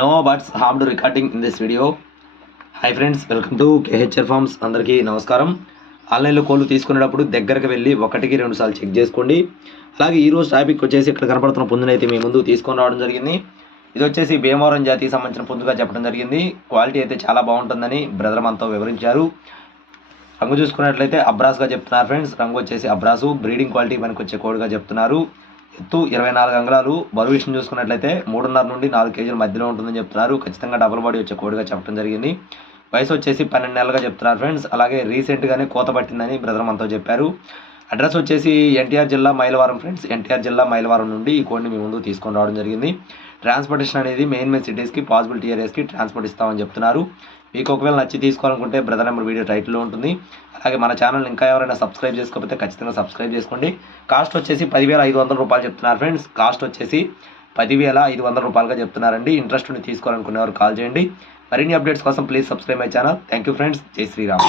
No birds harmed recording in this video. Hi friends, welcome to KHR farms. అందరికీ నమస్కారం. ఆన్లైన్లో కోళ్ళు తీసుకునేటప్పుడు దగ్గరకు వెళ్ళి 1-2 సార్లు చెక్ చేసుకోండి. అలాగే ఈరోజు టాపిక్ వచ్చేసి ఇక్కడ కనపడుతున్న పుంజునైతే మీ ముందు తీసుకొని రావడం జరిగింది. ఇది వచ్చేసి భీమవరం జాతికి సంబంధించిన పుంజుగా చెప్పడం జరిగింది. క్వాలిటీ అయితే చాలా బాగుంటుందని బ్రదర్ మనతో వివరించారు. రంగు చూసుకున్నట్లయితే అబ్రాస్గా చెప్తున్నారు ఫ్రెండ్స్. రంగు వచ్చేసి అబ్రాసు, బ్రీడింగ్ క్వాలిటీ మనకు వచ్చే కోడిగా చెప్తున్నారు. ఎత్తు 24 అంగుళాలు. బరువు విషయం చూసుకున్నట్లయితే 3.5 నుండి 4 కేజీల మధ్యలో ఉంటుందని చెప్తున్నారు. ఖచ్చితంగా డబుల్ బాడీ వచ్చే కోడిగా చెప్పడం జరిగింది. వయసు వచ్చేసి 12 నెలలుగా చెప్తున్నారు ఫ్రెండ్స్. అలాగే రీసెంట్గానే కోత పట్టిందని బ్రదర్ మనతో చెప్పారు. అడ్రస్ వచ్చేసి ఎన్టీఆర్ జిల్లా మైలవరం ఫ్రెండ్స్. ఎన్టీఆర్ జిల్లా మైలవరం నుండి ఈ కోడిని మీ ముందు తీసుకొని రావడం జరిగింది. ట్రాన్స్పోర్టేషన్ అనేది మెయిన్ సిటీస్కి, పాసిబిలిటీ ఏరియాస్కి ట్రాన్స్పోర్ట్ ఇస్తామని చెప్తున్నారు. మీకు ఒకవేళ నచ్చి తీసుకోవాలనుకుంటే బ్రదర్ నెంబర్ వీడియో టైటిల్లో ఉంటుంది. అలాగే మన ఛానల్ ఇంకా ఎవరైనా సబ్స్క్రైబ్ చేసుకోకపోతే ఖచ్చితంగా సబ్స్క్రైబ్ చేసుకోండి. కాస్ట్ వచ్చేసి 10,500 రూపాయలు చెప్తున్నారు ఫ్రెండ్స్. కాస్ట్ వచ్చేసి 10,500 రూపాయలుగా చెప్తున్నారండి. ఇంట్రెస్ట్ ఉండి తీసుకోవాలనుకునేవారు కాల్ చేయండి. మరిన్ని అప్డేట్స్ కోసం please subscribe my channel. Thank you friends. జై శ్రీరామ్.